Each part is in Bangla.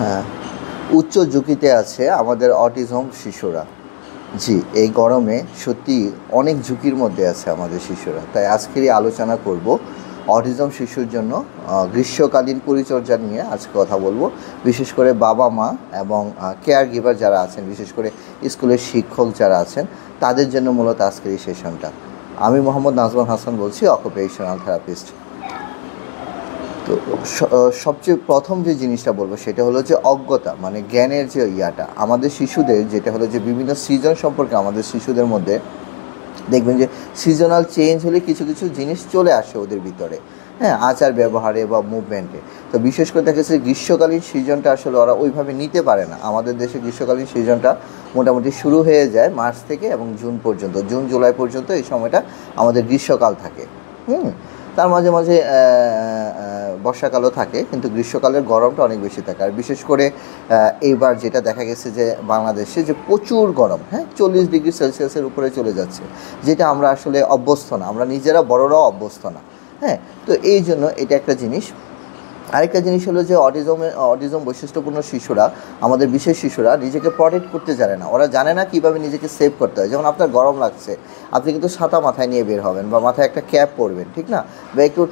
হ্যাঁ, উচ্চ ঝুঁকিতে আছে আমাদের অটিজম শিশুরা। জি, এই গরমে সত্যি অনেক ঝুঁকির মধ্যে আছে আমাদের শিশুরা। তাই আজকেরই আলোচনা করব অটিজম শিশুর জন্য গ্রীষ্মকালীন পরিচর্যা নিয়ে আজকে কথা বলবো। বিশেষ করে বাবা-মা এবং কেয়ার গিভার যারা আছেন, বিশেষ করে স্কুলের শিক্ষক যারা আছেন, তাদের জন্য মূলত আজকের এই সেশনটা। আমি মোহাম্মদ নাজমান হাসান বলছি, অকুপেশনাল থেরাপিস্ট। তো সবচেয়ে প্রথম যে জিনিসটা বলবো সেটা হলো যে অজ্ঞতা, মানে জ্ঞানের যে ইয়াটা আমাদের শিশুদের, যেটা হলো যে বিভিন্ন সিজন সম্পর্কে আমাদের শিশুদের মধ্যে দেখবেন যে সিজনাল চেঞ্জ হলে কিছু কিছু জিনিস চলে আসে ওদের ভিতরে, হ্যাঁ, আচার ব্যবহারে বা মুভমেন্টে। তো বিশেষ করে দেখা যাচ্ছে গ্রীষ্মকালীন সিজনটা আসলে ওরা ওইভাবে নিতে পারে না। আমাদের দেশে গ্রীষ্মকালীন সিজনটা মোটামুটি শুরু হয়ে যায় মার্চ থেকে এবং জুন পর্যন্ত, জুন জুলাই পর্যন্ত এই সময়টা আমাদের গ্রীষ্মকাল থাকে। তার মাঝে মাঝে বর্ষাকালও থাকে, কিন্তু গ্রীষ্মকালের গরমটা অনেক বেশি থাকে। আর বিশেষ করে এইবার যেটা দেখা গেছে যে বাংলাদেশে যে প্রচুর গরম, হ্যাঁ, 40 ডিগ্রি সেলসিয়াসের উপরে চলে যাচ্ছে, যেটা আমরা আসলে অভ্যস্ত না, আমরা নিজেরা বড়রাও অভ্যস্ত না। হ্যাঁ, তো এই জন্য এটা একটা জিনিস। আরেকটা জিনিস হলো যে অটিজম বৈশিষ্ট্যপূর্ণ শিশুরা, আমাদের বিশেষ শিশুরা নিজেকে প্রটেক্ট করতে জানে না। ওরা জানে না কীভাবে নিজেকে সেভ করতে হয়। যেমন আপনার গরম লাগছে, আপনি কিন্তু ছাতা মাথায় নিয়ে বের হবেন বা মাথায় একটা ক্যাপ পরবেন, ঠিক না? বা একটু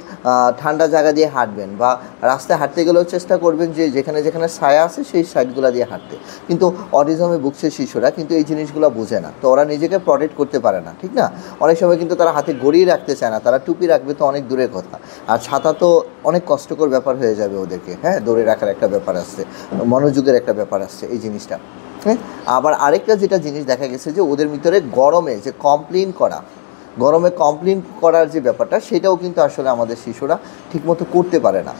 ঠান্ডা জায়গা দিয়ে হাঁটবেন, বা রাস্তায় হাঁটতে গেলেও চেষ্টা করবেন যে যেখানে যেখানে ছায়া আছে সেই সাইডগুলো দিয়ে হাঁটতে। কিন্তু অটিজমে ভুগছে শিশুরা কিন্তু এই জিনিসগুলো বোঝে না, তো ওরা নিজেকে প্রটেক্ট করতে পারে না, ঠিক না? অনেক সময় কিন্তু তারা হাতে ঘড়ি রাখতে চায় না, তারা টুপি রাখবে তো অনেক দূরের কথা। আর ছাতা তো অনেক কষ্টকর ব্যাপার হয়ে যাবে ওদেরকে, হ্যাঁ, ধরে রাখার একটা ব্যাপার আসছে, মনোযোগের একটা ব্যাপার আসছে এই জিনিসটা। হ্যাঁ, আবার আরেকটা যেটা জিনিস দেখা গেছে যে ওদের ভিতরে গরমে যে গরমে কমপ্লেন করার যে ব্যাপারটা, সেটাও কিন্তু আসলে আমাদের শিশুরা ঠিকমতো করতে পারে না।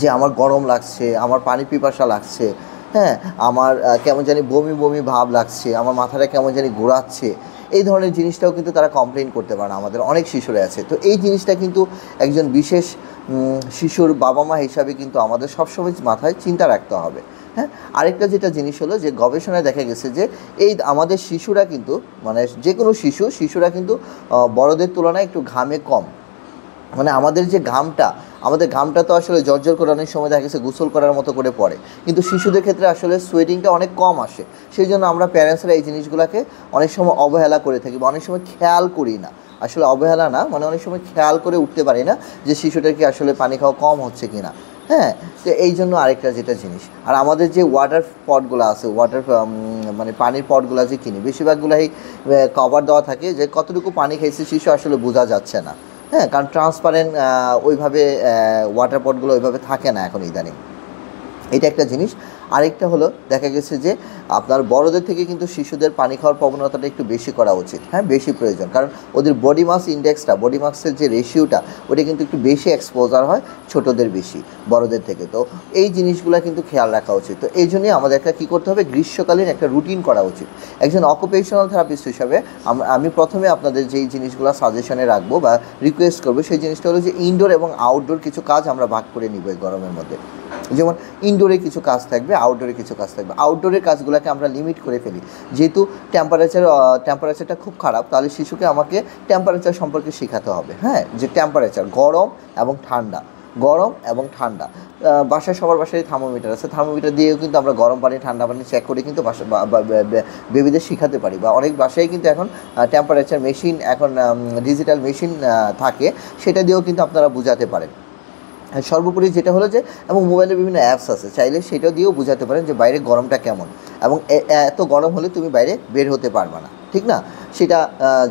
যে আমার গরম লাগছে, আমার পানি পিপাসা লাগছে, হ্যাঁ, আমার কেমন জানি বমি বমি ভাব লাগছে, আমার মাথাটা কেমন জানি ঘোরাচ্ছে, এই ধরনের জিনিসটাও কিন্তু তারা কমপ্লেন করতে পারে না। আমাদের অনেক শিশুরা আছে, তো এই জিনিসটা কিন্তু একজন বিশেষ শিশুর বাবা মা হিসাবে কিন্তু আমাদের সবসময় মাথায় চিন্তা রাখতে হবে। হ্যাঁ, আরেকটা যেটা জিনিস হলো যে গবেষণায় দেখা গেছে যে এই আমাদের শিশুরা কিন্তু, মানে যে কোনো শিশুরা কিন্তু বড়দের তুলনায় একটু ঘামে কম। মানে আমাদের ঘামটা তো আসলে জর্জর করে অনেক সময় দেখা গেছে গোসল করার মতো করে পড়ে, কিন্তু শিশুদের ক্ষেত্রে আসলে সোয়েটিংটা অনেক কম আসে। সেই জন্য আমরা প্যারেন্টসরা এই জিনিসগুলোকে অনেক সময় অবহেলা করে থাকি, বা অনেক সময় খেয়াল করি না। আসলে অবহেলা না, মানে অনেক সময় খেয়াল করে উঠতে পারি না যে শিশুটার কি আসলে পানি খাওয়া কম হচ্ছে কি না। হ্যাঁ, তো এই জন্য আরেকটা যেটা জিনিস, আর আমাদের যে ওয়াটার পটগুলো আছে, মানে পানির পটগুলো যে কিনি, বেশিরভাগগুলাই কভার দেওয়া থাকে যে কতটুকু পানি খাইছে শিশু আসলে বোঝা যাচ্ছে না। হ্যাঁ, কারণ ট্রান্সপারেন্ট ওইভাবে ওয়াটার পটগুলো ওইভাবে থাকে না এখন ইদানিং। এটা একটা জিনিস। আরেকটা হলো দেখা গেছে যে আপনার বড়দের থেকে কিন্তু শিশুদের পানি খাওয়ার প্রবণতাটা একটু বেশি করা উচিত, হ্যাঁ, বেশি প্রয়োজন। কারণ ওদের বডি মাসের যে রেশিওটা, ওটা কিন্তু একটু বেশি এক্সপোজার হয় ছোটোদের বেশি বড়দের থেকে। তো এই জিনিসগুলো কিন্তু খেয়াল রাখা উচিত। তো এই জন্যই আমাদের একটা কী করতে হবে, গ্রীষ্মকালীন একটা রুটিন করা উচিত। একজন অকুপেশনাল থেরাপিস্ট হিসাবে আমি প্রথমে আপনাদের যেই জিনিসগুলো সাজেশনে রাখবো বা রিকোয়েস্ট করবো, সেই জিনিসটা হলো যে ইনডোর এবং আউটডোর কিছু কাজ আমরা ভাগ করে নিব এই গরমের মধ্যে। যেমন ইনডোরে কিছু কাজ থাকবে, আউটডোরে কিছু কাজ থাকবে। আউটডোরের কাজগুলোকে আমরা লিমিট করে ফেলি। যেহেতু টেম্পারেচারটা খুব খারাপ, তাহলে শিশুকে আমাকে টেম্পারেচার সম্পর্কে শেখাতে হবে। হ্যাঁ, যে টেম্পারেচার গরম এবং ঠান্ডা। সবার বাসায় থার্মোমিটার আছে, থার্মোমিটার দিয়েও কিন্তু আমরা গরম পানি ঠান্ডা পানি চেক করে কিন্তু বেবিদের শেখাতে পারি। বা অনেক বাসায় কিন্তু এখন টেম্পারেচার মেশিন, এখন ডিজিটাল মেশিন থাকে, সেটা দিয়েও কিন্তু আপনারা বোঝাতে পারেন। সর্বোপরি যেটা হলো যে, এবং মোবাইলে বিভিন্ন অ্যাপস আছে, চাইলে সেটাও দিয়েও বোঝাতে পারেন যে বাইরে গরমটা কেমন, এবং এত গরম হলে তুমি বাইরে বের হতে পারবে না, ঠিক না? সেটা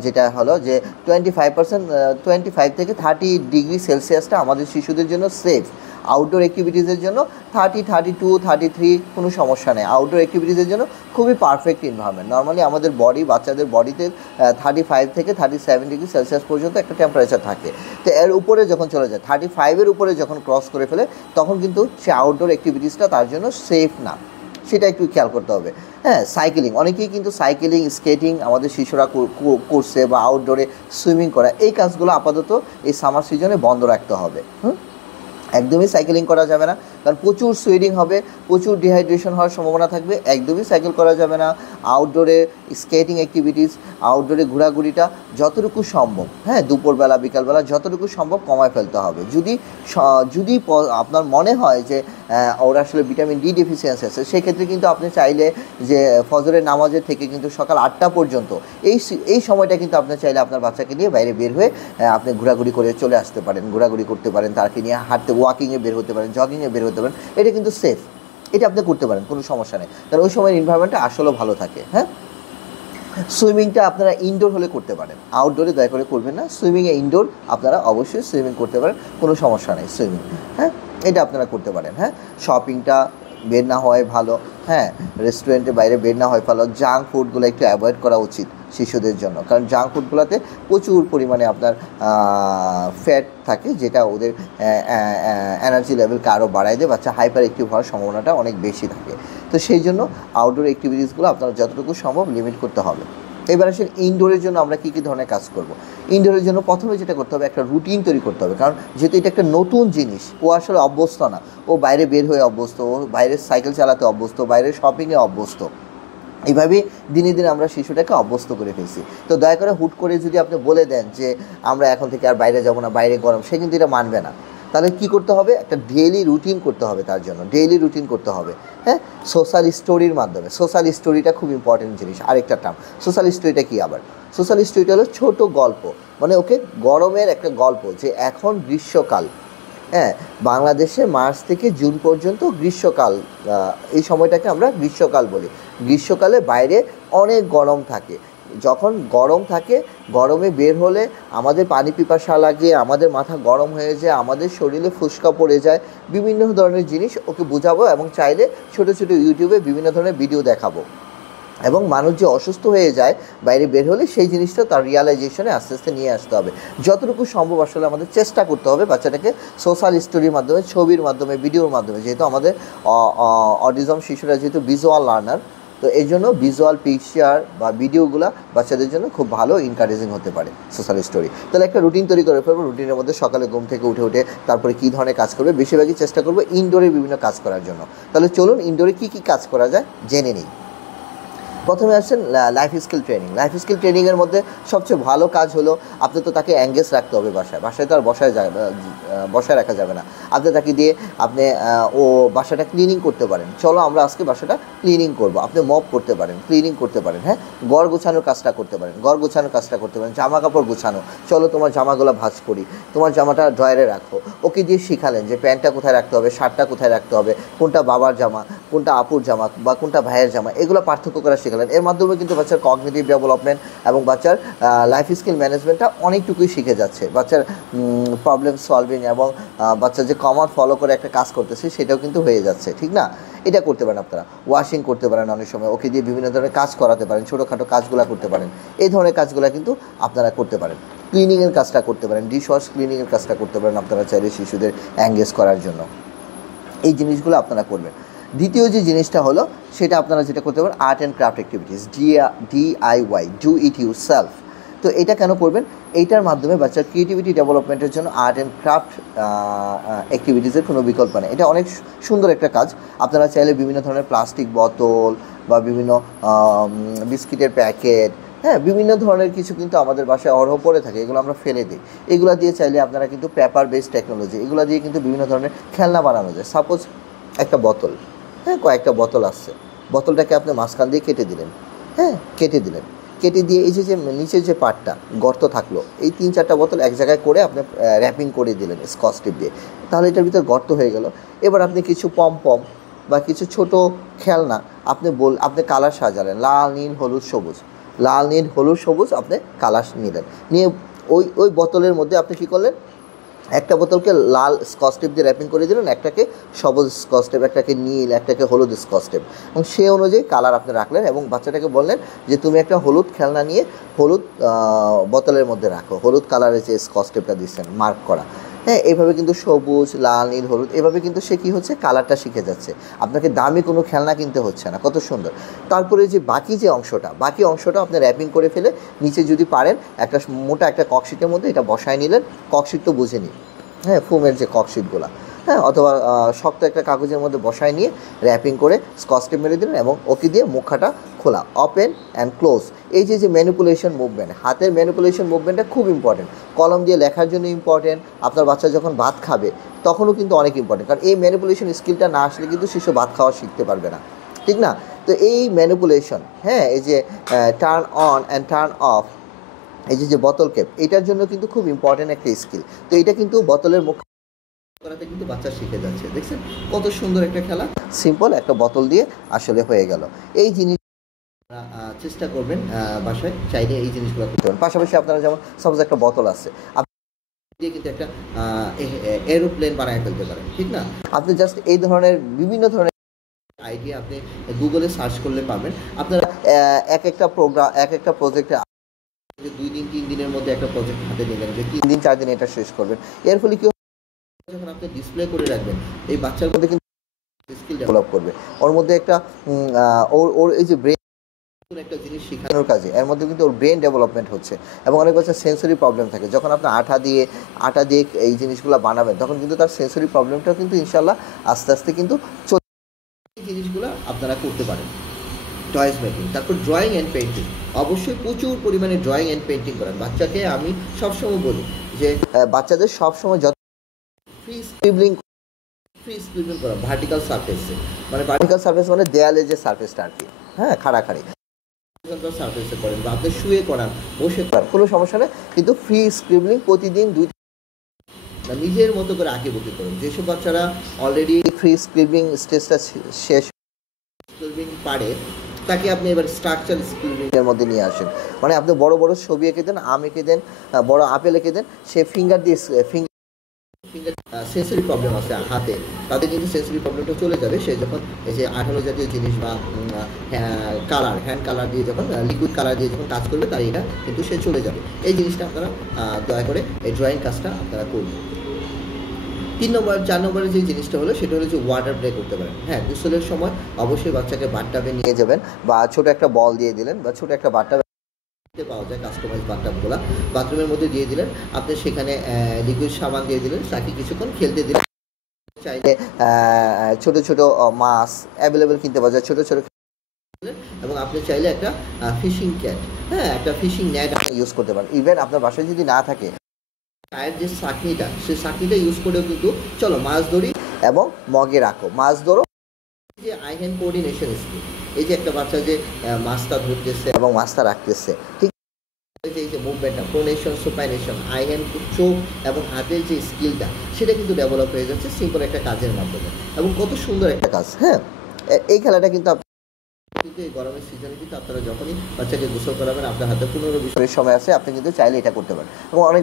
যেটা হলো যে 25 থেকে 30 ডিগ্রি সেলসিয়াসটা আমাদের শিশুদের জন্য সেফ। আউটডোর অ্যাক্টিভিটিসের জন্য 32, 33 কোনো সমস্যা নেই। আউটডোর অ্যাক্টিভিটিসের জন্য খুবই পারফেক্ট ইনভারনমেন্ট। নর্মালি আমাদের বাচ্চাদের বডিতে 35 থেকে 37 ডিগ্রি সেলসিয়াস পর্যন্ত একটা টেম্পারেচার থাকে। তো এর উপরে যখন চলে যায়, 35-এর উপরে যখন ক্রস করে ফেলে, তখন কিন্তু সে আউটডোর অ্যাক্টিভিটিসটা তার জন্য সেফ না। সেটা একটু খেয়াল করতে হবে। হ্যাঁ, অনেকেই কিন্তু সাইকেলিং, স্কেটিং আমাদের শিশুরা করছে, বা আউটডোরে সুইমিং করা, এই কাজগুলো আপাতত এই সামার সিজনে বন্ধ রাখতে হবে। একদমই সাইকেলিং করা যাবে না, কারণ প্রচুর সুইডিং হবে, প্রচুর ডিহাইড্রেশন হওয়ার সম্ভাবনা থাকবে। একদমই সাইকেল করা যাবে না। আউটডোরে স্কেটিং অ্যাক্টিভিটিস, আউটডোরে ঘোরাঘুরিটা যতটুকু সম্ভব, হ্যাঁ, দুপুরবেলা বিকালবেলা যতটুকু সম্ভব কমায় ফেলতে হবে। যদি আপনার মনে হয় যে ওর আসলে ভিটামিন ডি ডেফিসিয়েন্সি আছে, সেক্ষেত্রে কিন্তু আপনি চাইলে যে ফজরের নামাজের থেকে কিন্তু সকাল 8টা পর্যন্ত এই সময়টা কিন্তু আপনি চাইলে আপনার বাচ্চাকে নিয়ে বাইরে বের হয়ে আপনি ঘোরাঘুরি করে চলে আসতে পারেন, ঘোরাঘুরি করতে পারেন, তাকে নিয়ে হাঁটতে ওয়াকিংয়ে বের হতে পারেন, জগিংয়ে বের হতে পারেন। এটা কিন্তু সেফ, এটা আপনি করতে পারেন, কোনো সমস্যা নেই, কারণ ওই সময়ের এনভায়রনমেন্টটা আসলেও ভালো থাকে। হ্যাঁ, সুইমিংটা আপনারা ইনডোর হলে করতে পারেন, আউটডোরে দয়া করে করবেন না। সুইমিংয়ে ইনডোর আপনারা অবশ্যই সুইমিং করতে পারেন, কোনো সমস্যা নেই সুইমিং। হ্যাঁ, এটা আপনারা করতে পারেন। হ্যাঁ, শপিংটা বের না হওয়াই ভালো। হ্যাঁ, রেস্টুরেন্টের বাইরে বের না হয় ভালো। জাঙ্ক ফুডগুলো একটু অ্যাভয়েড করা উচিত শিশুদের জন্য, কারণ জাঙ্ক ফুডগুলোতে প্রচুর পরিমাণে আপনার ফ্যাট থাকে, যেটা ওদের এনার্জি লেভেলকে আরও বাড়ায় দেয়, বাচ্চা হাইপার অ্যাক্টিভ হওয়ার সম্ভাবনাটা অনেক বেশি থাকে। তো সেই জন্য আউটডোর অ্যাক্টিভিটিসগুলো আপনারা যতটুকু সম্ভব লিমিট করতে হবে। এবার আসলে ইনডোরের জন্য আমরা কী কী ধরনের কাজ করব। ইনডোরের জন্য প্রথমে যেটা করতে হবে, একটা রুটিন তৈরি করতে হবে, কারণ যেহেতু এটা একটা নতুন জিনিস, ও আসলে অভ্যস্ত না, ও বাইরে বের হয়ে অভ্যস্ত, ও বাইরে সাইকেল চালাতে অভ্যস্ত, বাইরে শপিংয়ে অভ্যস্ত। এইভাবেই দিনে দিনে আমরা শিশুটাকে অভ্যস্ত করে ফেলছি। তো দয়া করে হুট করে যদি আপনি বলে দেন যে আমরা এখন থেকে আর বাইরে যাব না, বাইরে গরম, সে কিন্তু এটা মানবে না। তাহলে কী করতে হবে, একটা ডেইলি রুটিন করতে হবে, তার জন্য ডেইলি রুটিন করতে হবে। হ্যাঁ, সোশ্যাল স্টোরির মাধ্যমে, সোশ্যাল স্টোরিটা খুব ইম্পর্টেন্ট জিনিস। আরেকটা টার্ম সোশ্যাল স্টোরিটা কী আবার, সোশ্যাল স্টোরিটা হলো ছোট গল্প, মানে ওকে গরমের একটা গল্প, যে এখন গ্রীষ্মকাল, হ্যাঁ, বাংলাদেশে মার্চ থেকে জুন পর্যন্ত গ্রীষ্মকাল, এই সময়টাকে আমরা গ্রীষ্মকাল বলি। গ্রীষ্মকালে বাইরে অনেক গরম থাকে, যখন গরম থাকে, গরমে বের হলে আমাদের পানি পিপাসা লাগে, আমাদের মাথা গরম হয়ে যায়, আমাদের শরীরে ফুসকা পড়ে যায়, বিভিন্ন ধরনের জিনিস ওকে বোঝাবো, এবং চাইলে ছোটো ছোটো ইউটিউবে বিভিন্ন ধরনের ভিডিও দেখাবো, এবং মানুষ যে অসুস্থ হয়ে যায় বাইরে বের হলে, সেই জিনিসটা তার রিয়ালাইজেশনে আস্তে আস্তে নিয়ে আসতে হবে। যতটুকু সম্ভব আসলে আমাদের চেষ্টা করতে হবে বাচ্চাটাকে সোশ্যাল স্টোরির মাধ্যমে, ছবির মাধ্যমে, ভিডিওর মাধ্যমে, যেহেতু আমাদের অটিজম শিশুরা যেহেতু ভিজুয়াল লার্নার, তো এই জন্য ভিজুয়াল পিকচার বা ভিডিওগুলো বাচ্চাদের জন্য খুব ভালো এনকারেজিং হতে পারে সোশ্যাল স্টোরি। তাহলে একটা রুটিন তৈরি করে ফেলবো, রুটিনের মধ্যে সকালে ঘুম থেকে উঠে তারপরে কী ধরনের কাজ করবে, বেশিরভাগই চেষ্টা করবো ইনডোরে বিভিন্ন কাজ করার জন্য। তাহলে চলুন ইনডোরে কী কী কাজ করা যায় জেনে নিই। প্রথমে আসছেন life skill training. Life skill ট্রেনিংয়ের মধ্যে সবচেয়ে ভালো কাজ হলো, আপনি তো তাকে অ্যাঙ্গেজ রাখতে হবে বাসায় তো আর বসায় রাখা যাবে না। আপনি তাকে দিয়ে আপনি ও বাসাটা ক্লিনিং করতে পারেন। চলো আমরা আজকে বাসাটা ক্লিনিং করব, আপনি মপ করতে পারেন, ক্লিনিং করতে পারেন। হ্যাঁ, ঘর গোছানোর কাজটা করতে পারেন, জামা কাপড় গোছানো, চলো তোমার জামাগুলো ভাঁজ করি, তোমার জামাটা ড্রয়ারে রাখো। ওকে দিয়ে শিখালেন যে প্যান্টটা কোথায় রাখতে হবে, শার্টটা কোথায় রাখতে হবে, কোনটা বাবার জামা, কোনটা আপুর জামা, বা কোনটা ভাইয়ের জামা, এগুলো পার্থক্য করা শিখালেন। এর মাধ্যমে কিন্তু বাচ্চার কগনিটিভ ডেভেলপমেন্ট এবং বাচ্চার লাইফ স্কিল ম্যানেজমেন্টটা অনেকটুকুই শিখে যাচ্ছে। বাচ্চার প্রবলেম সলভিং এবং বাচ্চা যে কমন ফলো করে একটা কাজ করতেছে, সেটাও কিন্তু হয়ে যাচ্ছে, ঠিক না? এটা করতে পারেন আপনারা। ওয়াশিং করতে পারেন, অনেক সময় ওকে দিয়ে বিভিন্ন ধরনের কাজ করাতে পারেন, ছোটোখাটো কাজগুলো করতে পারেন। এই ধরনের কাজগুলো কিন্তু আপনারা করতে পারেন। ক্লিনিংয়ের কাজটা করতে পারেন, ডিশ ওয়াশ ক্লিনিংয়ের কাজটা করতে পারেন আপনারা চাইলে শিশুদের এঙ্গেজ করার জন্য। এই জিনিসগুলো আপনারা করবেন। দ্বিতীয় যে জিনিসটা হলো, সেটা আপনারা যেটা করতে পারেন, art and craft activities, DIY, do it yourself. তো এটা কেন করবেন? এইটার মাধ্যমে বাচ্চার ক্রিয়েটিভিটি ডেভেলপমেন্টের জন্য আর্ট অ্যান্ড ক্রাফট অ্যাক্টিভিটিসের কোনো বিকল্প নেই। এটা অনেক সুন্দর একটা কাজ। আপনারা চাইলে বিভিন্ন ধরনের প্লাস্টিক বোতল বা বিভিন্ন বিস্কিটের প্যাকেট, হ্যাঁ, বিভিন্ন ধরনের কিছু কিন্তু আমাদের বাসায় অরহ পড়ে থাকে, এগুলো আমরা ফেলে দিই। এগুলো দিয়ে চাইলে আপনারা কিন্তু পেপার বেসড টেকনোলজি, এগুলো দিয়ে কিন্তু বিভিন্ন ধরনের খেলনা বানানো যায়। সাপোজ একটা বোতল, হ্যাঁ, কয়েকটা বোতল আসছে, বোতলটাকে আপনি মাঝখান দিয়ে কেটে দিলেন, হ্যাঁ, কেটে দিয়ে এই যে নিচের যে পার্টটা গর্ত থাকলো, এই 3-4টা বোতল এক জায়গায় করে আপনি র্যাপিং করে দিলেন স্কচ টেপ দিয়ে, তাহলে এটার ভিতর গর্ত হয়ে গেল। এবার আপনি কিছু পম বা কিছু ছোট খেলনা আপনি কালার সাজালেন, লাল নীল হলুদ সবুজ আপনি কালার নিলেন, নিয়ে ওই বোতলের মধ্যে আপনি কী করলেন, একটা বোতলকে লাল স্কচ টেপ দিয়ে র্যাপিং করে দিলেন, একটাকে সবুজ স্কচ টেপ, একটাকে নীল, একটাকে হলুদ স্কচ টেপ, এবং সে অনুযায়ী কালার আপনি রাখলেন, এবং বাচ্চাটাকে বললেন যে তুমি একটা হলুদ খেলনা নিয়ে হলুদ বোতলের মধ্যে রাখো, হলুদ কালারের যে স্কচ টেপটা দিচ্ছেন মার্ক করা। হ্যাঁ, এইভাবে কিন্তু সবুজ, লাল, নীল, হলুদ, এভাবে কিন্তু সে কী হচ্ছে, কালারটা শিখে যাচ্ছে। আপনাকে দামি কোনো খেলনা কিনতে হচ্ছে না, কত সুন্দর। তারপরে যে বাকি অংশটা আপনি র্যাপিং করে ফেলে নিচে যদি পারেন একটা মোটা একটা ককশিটের মধ্যে এটা বসায় নিলেন। ককশিট তো বুঝে নিন, হ্যাঁ, ফোমের যে ককশিটগুলো, হ্যাঁ, অথবা শক্ত একটা কাগজের মধ্যে বসায় নিয়ে র্যাপিং করে স্কচ টেপ মেরে দিলেন এবং ওকে দিয়ে মুখাটা খোলা, ওপেন অ্যান্ড ক্লোজ। এই যে ম্যানিপুলেশন মুভমেন্ট, হাতের ম্যানিপুলেশন মুভমেন্টটা খুব ইম্পর্টেন্ট। কলম দিয়ে লেখার জন্য ইম্পর্টেন্ট, আপনার বাচ্চা যখন ভাত খাবে তখনও কিন্তু অনেক ইম্পর্টেন্ট, কারণ এই ম্যানিপুলেশন স্কিলটা না আসলে কিন্তু শিশু ভাত খাওয়া শিখতে পারবে না, ঠিক না? তো এই ম্যানিপুলেশন, হ্যাঁ, এই যে turn on and turn off, এই যে বোতল ক্যাপ, এটার জন্য কিন্তু খুব ইম্পর্টেন্ট একটা স্কিল। তো এটা কিন্তু বোতলের মুখ করাতে কিন্তু বাচ্চা শিখে যাচ্ছে। দেখছেন কত সুন্দর একটা খেলা, সিম্পল একটা বোতল দিয়ে আসলে হয়ে গেল। এই জিনিস চেষ্টা করবেন বাসায়, চাইলে এই জিনিসগুলো করতে পারেন। পাশাপাশি আপনারা যেমন সাপোজ একটা বোতল আছে, আপনি দিয়ে কিন্তু একটা এরোপ্লেন বানায় ফেলতে পারেন, ঠিক না? আপনি জাস্ট এই ধরনের বিভিন্ন ধরনের আইডিয়া আপনি গুগলে সার্চ করলে পাবেন। আপনারা এক একটা প্রোগ্রাম, এক একটা প্রজেক্টে 2 দিন 3 দিনের মধ্যে একটা প্রজেক্ট হাতে নিলেন, যে 3 দিন 4 দিন এটা শেষ করবেন। এর ফলে কি যখন আপনি ডিসপ্লে করে রাখবেন, এই বাচ্চার মধ্যে কিন্তু স্কিল ডেভেলপ করবে। ওর মধ্যে একটা ওর এই যে ব্রেন একটা জিনিস শেখানোর কাজে এর মধ্যে কিন্তু ওর ব্রেন ডেভেলপমেন্ট হচ্ছে। এবং অনেক বাচ্চা সেন্সরি প্রবলেম থাকে, যখন আপনি আটা দিয়ে এই জিনিসগুলো বানাবেন তখন কিন্তু তার সেন্সরি প্রবলেমটাও কিন্তু ইনশাল্লাহ আস্তে আস্তে কিন্তু চলে। এই জিনিসগুলো আপনারা করতে পারেন। টয়েস মেকিং, তারপর ড্রয়িং অ্যান্ড পেন্টিং, অবশ্যই প্রচুর পরিমাণে ড্রয়িং অ্যান্ড পেন্টিং করেন বাচ্চাকে। আমি সবসময় বলি যে বাচ্চাদের সবসময় যত ফ্রি স্ক্রিবলিং করা ভার্টিক্যাল সারফেসে, মানে ভার্টিক্যাল সারফেস মানে দেয়ালে যে সারফেসটা আর কি, হ্যাঁ, খাড়াখাড়ি সারফেসে করেন বা আপনি শুয়ে করান, বসে করান, কোনো সমস্যা নেই, কিন্তু ফ্রি স্ক্রিবলিং প্রতিদিন 2 নিজের মতো করে আঁকিবুকি করুন। যেসব বাচ্চারা অলরেডি ফ্রি স্ক্রিবলিং স্টেজটা শেষ স্ক্রিবলিং পারে, তাকে আপনি এবার স্ট্রাকচার স্ক্রিবলিংয়ের মধ্যে নিয়ে আসেন। মানে আপনি বড় বড় ছবি এঁকে দেন, আম এঁকে দেন, বড় আপেল এঁকে দেন, সে ফিঙ্গার দিয়ে সেন্সরি প্রবলেম আছে হাতে, তাদের কিন্তু সেন্সরি প্রবলেমটা চলে যাবে। সে যখন এই যে 18 জাতীয় জিনিস বা কালার, হ্যান্ড কালার দিয়ে যখন লিকুইড কালার দিয়ে যখন কাজ করবে, তার এটা কিন্তু সে চলে যাবে। এই জিনিসটা আপনারা দয়া করে এই ড্রয়িং কাজটা আপনারা করবেন। 4 নম্বরের যে জিনিসটা হলো সেটা হলো যে ওয়াটার প্লে করতে পারেন। হ্যাঁ, গোসলের সময় অবশ্যই বাচ্চাকে বাথটাবে নিয়ে যাবেন, বা ছোট একটা বল দিয়ে দিলেন, বা ছোট একটা বাথটাব পাওয়া যায় কাস্টমাইজ বাথটাবগুলো, বাথরুমের মধ্যে দিয়ে দিলেন, আপনি সেখানে লিকুইড সাবান দিয়ে দিলেন, তাকে কিছুক্ষণ খেলতে দিলেন। চাইলে ছোট ছোট মাছ অ্যাভেলেবেল কিনতে পাওয়া যায়, ছোট ছোট, এবং আপনি চাইলে একটা ফিশিং ক্যাট, হ্যাঁ, একটা ফিশিং নেট ইউজ করতে পারেন। ইভেন আপনার বাসায় যদি না থাকে, চায়ের যে চাকনিটা, সেই চাকনিটা ইউজ করেও কিন্তু চলো মাছ ধরি এবং মগে রাখো, মাছ ধরো। যে আই হ্যান্ড কোঅর্ডিনেশন স্কিল, এই যে একটা বাচ্চা যে মাছটা ধরতেছে এবং মাছটা রাখতেছে, ঠিক এই যে মুভমেন্টটা, প্রোনেশন, সুপাইনেশন, আই হ্যান্ড, চোখ এবং হাতের যে স্কিলটা, সেটা কিন্তু ডেভেলপ হয়ে যাচ্ছে সিম্পল একটা কাজের মাধ্যমে, এবং কত সুন্দর একটা কাজ। হ্যাঁ, এই খেলাটা কিন্তু কিন্তু এই গরমের সিজনে কিন্তু আপনারা যখনই বাচ্চাকে গোসল করাবেন, আপনার হাতে 15-20 সময় আছে, আপনি কিন্তু চাইলে এটা করতে পারেন। এবং অনেক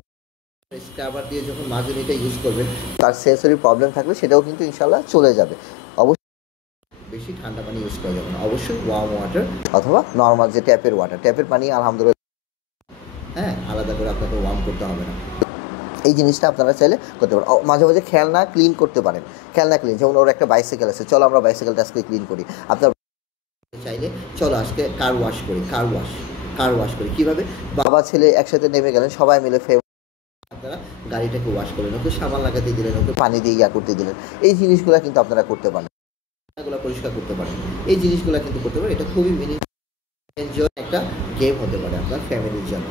স্ক্রাবার দিয়ে যখন মাজনিটা ইউজ করবেন, তার সেন্সরি প্রবলেম থাকলে সেটাও কিন্তু ইনশাল্লাহ চলে যাবে। অবশ্যই বেশি ঠান্ডা পানি ইউজ করা যাবে না, অবশ্যই ওয়ার্ম ওয়াটার অথবা নর্মাল যে ট্যাপের ওয়াটার, ট্যাপের পানি আলহামদুলিল্লাহ, হ্যাঁ, আলাদা করে আপনাকে ওয়ার্ম করতে হবে না। এই জিনিসটা আপনারা চাইলে করতে পারেন। মাঝে মাঝে খেলনা ক্লিন করতে পারেন, খেলনা ক্লিন, যেমন ওর একটা বাইসাইকেল আছে, চলো আমরা বাইসাইকেলটা আজকে ক্লিন করি। আপনার চাইলে চলো আজকে কার ওয়াশ করি, কার ওয়াশ করি কীভাবে, বাবা ছেলে একসাথে নেমে গেলেন, সবাই মিলে আপনারা গাড়িটাকে ওয়াশ করলেন, ওকে সাবান লাগাতে দিলেন, ওকে পানি দিয়ে করতে দিলেন। এই জিনিসগুলো কিন্তু আপনারা করতে পারেন, এগুলো পরিষ্কার করতে পারেন, এই জিনিসগুলো কিন্তু করতে পারেন। এটা খুবই এনজয় একটা গেম হতে পারে আপনার ফ্যামিলির জন্য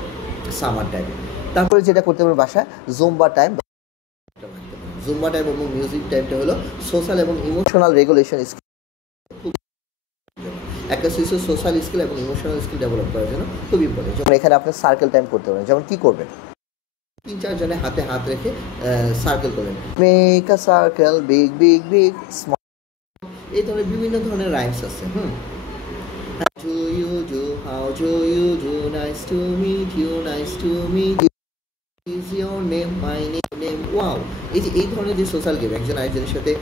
সামার টাইমে। তারপরে যেটা করতে পারেন বাসায়, জুম্বা টাইম এবং মিউজিক টাইমটা হলো সোশ্যাল এবং ইমোশনাল রেগুলেশন স্কিল। একটা শিশুর সোশ্যাল স্কিল এবং ইমোশনাল স্কিল ডেভেলপ করার জন্য খুব ইম্পর্টেন্ট। যেমন এখানে আপনি সার্কেল টাইম করতে পারেন। যেমন কি করবেন, 3-4 জনে হাতে হাত রেখে সার্কেল করলেন, make a circle big big big small, এই ধরনের বিভিন্ন ধরনের রাইমস আছে। Do you do, how do you do, nice to meet you, nice to meet you, is your name, my name, wow। এই ধরনের যে সোশ্যাল গেম, একজন আরেকজনের সাথে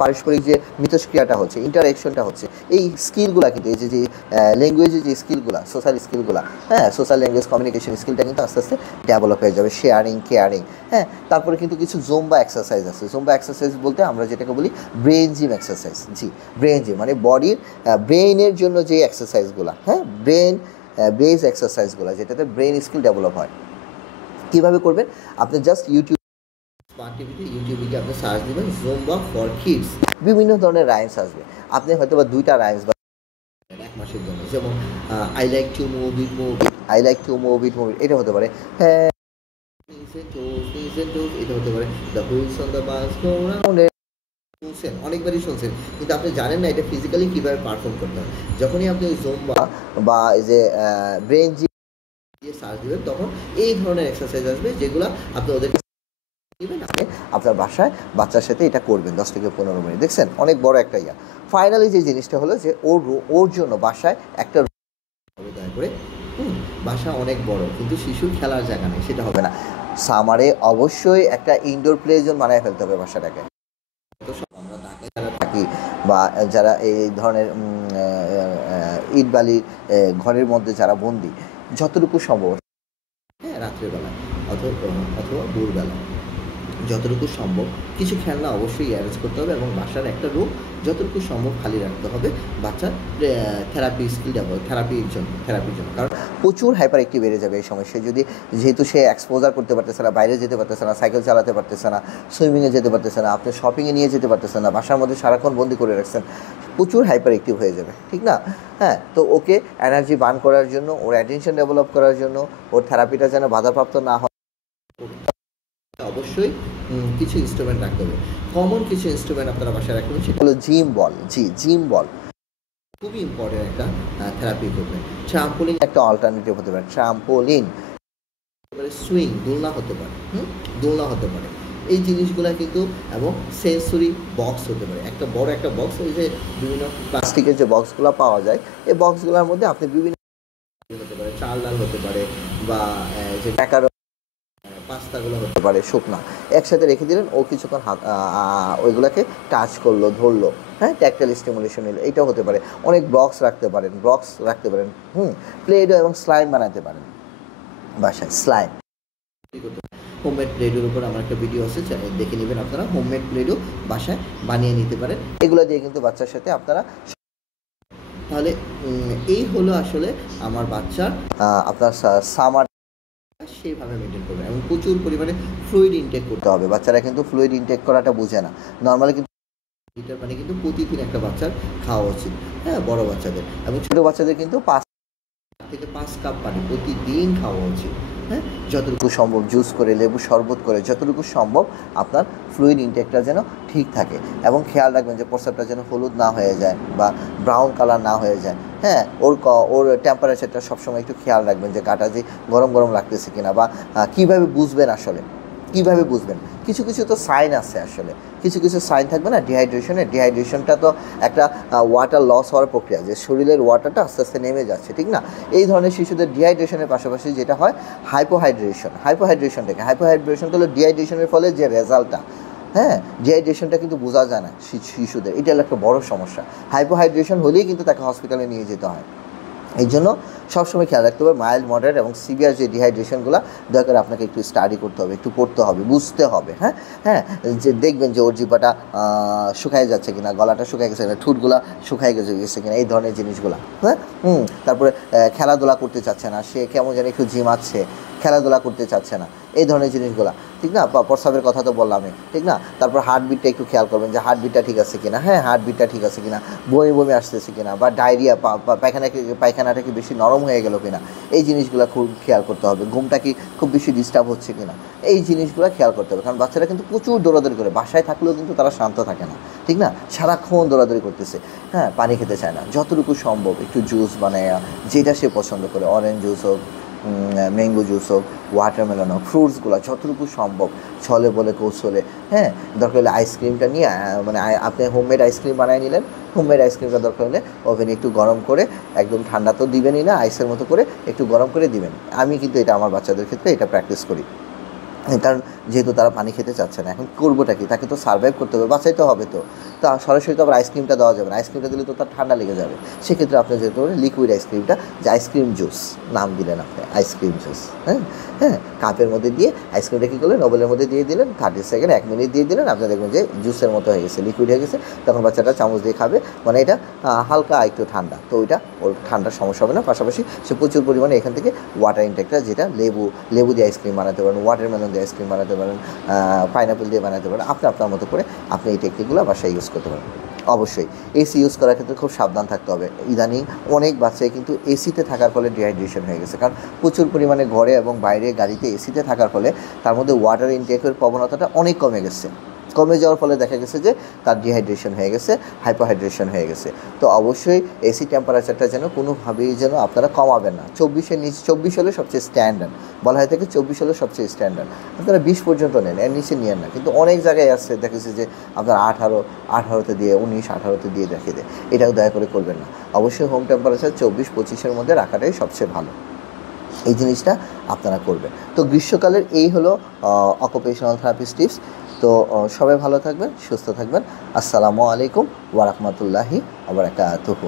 পারস্পরিক যে মিথস্ক্রিয়াটা হচ্ছে, ইন্টারাকশনটা হচ্ছে, এই স্কিলগুলা কিন্তু এই যে ল্যাঙ্গুয়েজের যে স্কিলগুলা, সোশ্যাল স্কিলগুলা, হ্যাঁ, সোশ্যাল ল্যাঙ্গুয়েজ কমিউনিকেশন স্কিলটা কিন্তু আস্তে আস্তে ডেভেলপ হয়ে যাবে, শেয়ারিং, কেয়ারিং। হ্যাঁ, তারপরে কিন্তু কিছু জুম্বা এক্সারসাইজ আছে। জুম্বা এক্সারসাইজ বলতে আমরা যেটাকে বলি ব্রেন জিম এক্সারসাইজ। জি, ব্রেন জিম মানে বডির ব্রেইনের জন্য যে এক্সারসাইজগুলো, হ্যাঁ, ব্রেন বেস এক্সারসাইজগুলো, যেটাতে ব্রেন স্কিল ডেভেলপ হয়। কীভাবে করবেন, আপনি জাস্ট ইউটিউব স্মার্ট টিভিতে ইউটিউবে গিয়ে আপনি সার্চ দিবেন জুম্বা ফর কিডস, বিভিন্ন ধরনের রাইমস আসবে। আপনি হয়তো বা 2টা রাইমস বা 1 মাসের জন্য, যেমন I like to move it move it, I like to move it move it, এটা হতে পারে। হ্যাঁ, এটা হতে পারে the wheels on the bus go round. শুনছেন, অনেকবারই শুনছেন, কিন্তু আপনি জানেন না এটা ফিজিক্যালি কীভাবে পারফর্ম করতে হয়। যখনই আপনি ওই জুম্বা বা এই যে ব্রেন দিয়ে সার্চ দেবেন, তখন এই ধরনের এক্সারসাইজ আসবে যেগুলো আপনি ওদেরকে দিবেন, আপনি আপনার বাসায় বাচ্চার সাথে এটা করবেন 10 থেকে 15 মিনিট। দেখছেন অনেক বড় একটা ইয়া। ফাইনালি যে জিনিসটা হলো যে ওর জন্য বাসায় একটা দয়া করে, বাসা অনেক বড় কিন্তু শিশুর খেলার জায়গা নেই, সেটা হবে না। সামারে অবশ্যই একটা ইনডোর প্লে জোন বানায় ফেলতে হবে বাসাটাকে। তো আমরা ঢাকায় যারা থাকি বা যারা এই ধরনের ইট বালির ঘরের মধ্যে যারা বন্দি, যতটুকু সম্ভব, হ্যাঁ, রাত্রেবেলায় অথবা ভোরবেলা যতটুকু সম্ভব কিছু খেলনা অবশ্যই অ্যারেঞ্জ করতে হবে, এবং বাসার একটা রুম যতটুকু সম্ভব খালি রাখতে হবে বাচ্চার থেরাপির জন্য। কারণ প্রচুর হাইপার অ্যাক্টিভ বেড়ে যাবে এই সময়। সে যদি, যেহেতু সে এক্সপোজার করতে পারতেছে না, বাইরে যেতে পারতেছে না, সাইকেল চালাতে পারতেছে না, সুইমিংয়ে যেতে পারতেছে না, আপনি শপিংয়ে নিয়ে যেতে পারতেছেন না, বাসার মধ্যে সারাক্ষণ বন্দি করে রাখছেন, প্রচুর হাইপার অ্যাক্টিভ হয়ে যাবে, ঠিক না? হ্যাঁ, তো ওকে এনার্জি বার্ন করার জন্য, ওর অ্যাটেনশন ডেভেলপ করার জন্য, ওর থেরাপিটা যেন বাধাপ্রাপ্ত না হয়, অবশ্যই কিছু ইনস্ট্রুমেন্ট রাখতে হবে। কমন কিছু ইনস্ট্রুমেন্ট আপনারা বাসায় রাখবেন, সেটা হলো জিম বল। জিম বল খুবই ইম্পর্টেন্ট একটা থেরাপি করবে। ট্রাম্পোলিন একটা অল্টারনেটিভ হতে পারে, ট্রাম্পোলিন, সুইং, দোলনা হতে পারে, এই জিনিসগুলো কিন্তু, এবং সেন্সরি বক্স হতে পারে, একটা বড় একটা বক্স, ওই যে বিভিন্ন প্লাস্টিকের যে বক্সগুলো পাওয়া যায়, এই বক্সগুলোর মধ্যে আপনি বিভিন্ন হতে পারে, চাল ডাল হতে পারে, বা যে ম্যাকারো পাস্তাগুলো হতে পারে শুকনা, একসাথে রেখে দিলেন, ও কিছুক্ষণ হাত ওইগুলোকে টাচ করলো, ধরলো, হ্যাঁ, ট্যাকটাইল স্টিমুলেশন নিল, এটাও হতে পারে। অনেক ব্লকস রাখতে পারেন, প্লেডো এবং স্লাইম বানাতে পারেন বাসায়, স্লাইম। হোমমেড প্লেডোর উপর আমার একটা ভিডিও আছে, দেখে নেবেন আপনারা। হোমমেড প্লেডো বাসায় বানিয়ে নিতে পারেন, এগুলো দিয়ে কিন্তু বাচ্চার সাথে আপনারা। তাহলে এই হলো আসলে আমার বাচ্চার আপনার সামার সেইভাবে মেনটেন করবে, এবং প্রচুর পরিমাণে ফ্লুইড ইনটেক করতে হবে। বাচ্চারা কিন্তু ফ্লুইড ইনটেক করাটা বোঝে না। নর্মালি কিন্তু লিটার পানি কিন্তু প্রতিদিন একটা বাচ্চার খাওয়া উচিত, হ্যাঁ, বড় বাচ্চাদের, এবং ছোটো বাচ্চাদের কিন্তু 5 থেকে 5 কাপ পানি প্রতিদিন খাওয়া উচিত, হ্যাঁ, যতটুকু সম্ভব জুস করে, লেবু শরবত করে, যতটুকু সম্ভব আপনার ফ্লুইড ইনটেকটা যেন ঠিক থাকে, এবং খেয়াল রাখবেন যে প্রস্রাবটা যেন হলুদ না হয়ে যায় বা ব্রাউন কালার না হয়ে যায়, হ্যাঁ। ওর টেম্পারেচারটা সবসময় একটু খেয়াল রাখবেন যে গাটা যে গরম লাগতেছে কিনা, বা কীভাবে বুঝবেন আসলে, কীভাবে বুঝবেন, কিছু তো সাইন আছে আসলে, কিছু সাইন থাকবে না ডিহাইড্রেশনটা তো একটা ওয়াটার লস হওয়ার প্রক্রিয়া, যে শরীরের ওয়াটারটা আস্তে আস্তে নেমে যাচ্ছে, ঠিক না? এই ধরনের শিশুদের ডিহাইড্রেশনের পাশাপাশি যেটা হয় হাইপোহাইড্রেশনটা হলো ডিহাইড্রেশনের ফলে যে রেজাল্টটা, হ্যাঁ, ডিহাইড্রেশনটা কিন্তু বোঝা যায় না শিশুদের, এটা হলো একটা বড় সমস্যা। হাইপোহাইড্রেশন হলেই কিন্তু তাকে হসপিটালে নিয়ে যেতে হয়। এই জন্য সবসময় খেয়াল রাখতে হবে মাইল্ড, মডারেট এবং সিভিয়ার যে ডিহাইড্রেশনগুলো, দরকার আপনাকে একটু স্টাডি করতে হবে, একটু পড়তে হবে, বুঝতে হবে, হ্যাঁ, যে দেখবেন যে ওর জিহ্বাটা শুকায় যাচ্ছে কিনা, গলাটা শুকায় গেছে কিনা, ঠোঁটগুলা শুকায় গেছে কিনা, এই ধরনের জিনিসগুলো, হ্যাঁ। তারপরে খেলাধুলা করতে চাচ্ছে না, সে কেমন যেন একটু ঝিমাচ্ছে, খেলাধুলা করতে চাচ্ছে না, এই ধরনের জিনিসগুলো, ঠিক না? প্রস্রাবের কথা তো বললামই, ঠিক না? তারপর হার্টবিটটা একটু খেয়াল করবেন যে হার্টবিটটা ঠিক আছে কিনা, হ্যাঁ, হার্টবিটটা ঠিক আছে কিনা, বমি আসতেছে কিনা, বা ডায়রিয়া, পায়খানাটা কি বেশি নরম হয়ে গেল কিনা, এই জিনিসগুলো খুব খেয়াল করতে হবে। ঘুমটা কি খুব বেশি ডিস্টার্ব হচ্ছে কিনা, এই জিনিসগুলো খেয়াল করতে হবে। কারণ বাচ্চারা কিন্তু প্রচুর দৌড়াদৌড়ি করে, বাসায় থাকলেও কিন্তু তারা শান্ত থাকে না, ঠিক না? সারাক্ষণ দৌড়াদৌড়ি করতেছে, হ্যাঁ, পানি খেতে চায় না। যতটুকু সম্ভব একটু জুস বানায়া, যেটা সে পছন্দ করে, অরেঞ্জ জুস হোক, ম্যাঙ্গো জুস হোক, ওয়াটারমেলন হোক, ফ্রুটসগুলো যতটুকু সম্ভব ছলে বলে কৌশলে, হ্যাঁ, দরকার হলে আইসক্রিমটা নিয়ে, মানে আপনি হোমমেড আইসক্রিম বানিয়ে নিলেন, হোমমেড আইসক্রিমটা দরকার হলে ওভেনে একটু গরম করে, একদম ঠান্ডা তো দিবেনই না, আইসের মতো করে একটু গরম করে দিবেন। আমি কিন্তু এটা আমার বাচ্চাদের ক্ষেত্রে এটা প্র্যাকটিস করি, কারণ যেহেতু তারা পানি খেতে চাচ্ছে না। এখন করবোটা কি, তাকে তো সার্ভাইভ করতে হবে, বাঁচাইতে হবে, তো সরাসরি তো আবার আইসক্রিমটা দেওয়া যাবে না, আইসক্রিমটা দিলে তো তার ঠান্ডা লেগে যাবে। সেক্ষেত্রে আপনি যেতে পারেন লিকুইড আইসক্রিমটা, যে আইসক্রিম জুস নাম দিলেন আপনি, আইসক্রিম জুস, হ্যাঁ, কাপের মধ্যে দিয়ে আইসক্রিমটা কী করলেন, ওভেনের মধ্যে দিয়ে দিলেন, 30 সেকেন্ড 1 মিনিট দিয়ে দিলেন, আপনি দেখবেন যে জুসের মতো হয়ে গেছে, লিকুইড হয়ে গেছে। তখন বাচ্চাটা চামচ দিয়ে খাবে, মানে এটা হালকা একটু ঠান্ডা, তো ওইটা ওর ঠান্ডার সমস্যা হবে না। পাশাপাশি সে প্রচুর পরিমাণে এখান থেকে ওয়াটার ইনটেকটা, যেটা লেবু দিয়ে আইসক্রিম বানাতে পারেন, ওয়াটারমেলন দিয়ে আইসক্রিম বানাতে পারেন, পাইনাপেল দিয়ে বানাতে পারেন, আপনি আপনার মতো করে আপনি এই টেকনিকগুলো বাসায় ইউজ করতে পারেন। অবশ্যই এসি ইউজ করার ক্ষেত্রে খুব সাবধান থাকতে হবে। ইদানিং অনেক বাচ্চাই কিন্তু এসিতে থাকার ফলে ডিহাইড্রেশন হয়ে গেছে, কারণ প্রচুর পরিমাণে ঘরে এবং বাইরে গাড়িতে এসিতে থাকার ফলে তার মধ্যে ওয়াটার ইনটেকের প্রবণতাটা অনেক কমে গেছে। কমে যাওয়ার ফলে দেখা গেছে যে তার ডিহাইড্রেশন হয়ে গেছে, হাইপোহাইড্রেশন হয়ে গেছে। তো অবশ্যই এসি টেম্পারেচারটা যেন কোনোভাবেই যেন আপনারা কমাবেন না। 24-এর নিচে, 24 হলে সবচেয়ে স্ট্যান্ডার্ড, বলা হয় থেকে 24 হলে সবচেয়ে স্ট্যান্ডার্ড। আপনারা 20 পর্যন্ত নেন, এর নিচে নিয়েন না। কিন্তু অনেক জায়গায় আছে দেখেছি যে আপনার 18-তে দিয়ে 19-18-তে দিয়ে দেখে দেয়, এটাও দয়া করে করবেন না। অবশ্যই হোম টেম্পারেচার 24-25-এর মধ্যে রাখাটাই সবচেয়ে ভালো, এই জিনিসটা আপনারা করবেন। তো গ্রীষ্মকালের এই হলো অকুপেশনাল থেরাপিস্ট টিপস। তো সবাই ভালো থাকবেন, সুস্থ থাকবেন। আসসালামু আলাইকুম ওয়া রাহমাতুল্লাহি ওয়া বারাকাতুহু।